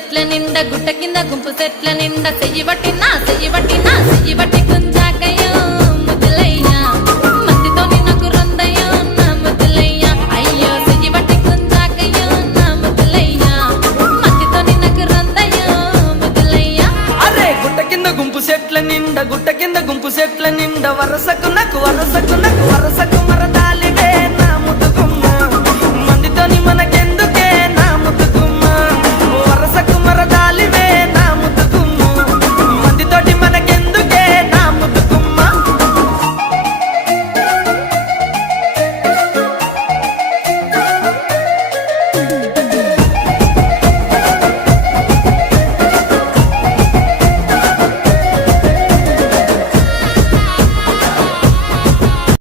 సెట్ల నిండా గుట్ట కింద గుంపు సెట్ల నిండా చెయ్యి బట్టి గుంజాకయ్యో ముద్దులయ్యా మందితో నాకు రందయ్యో నా ముద్దులయ్యా అయ్యో చెయ్యి బట్టి గుంజాకయ్యో నా ముద్దులయ్యా మందితో నాకు రందయ్యో ముద్దులయ్యా అరే గుట్ట కింద గుంపు సెట్ల నిండా వరసకు నాకు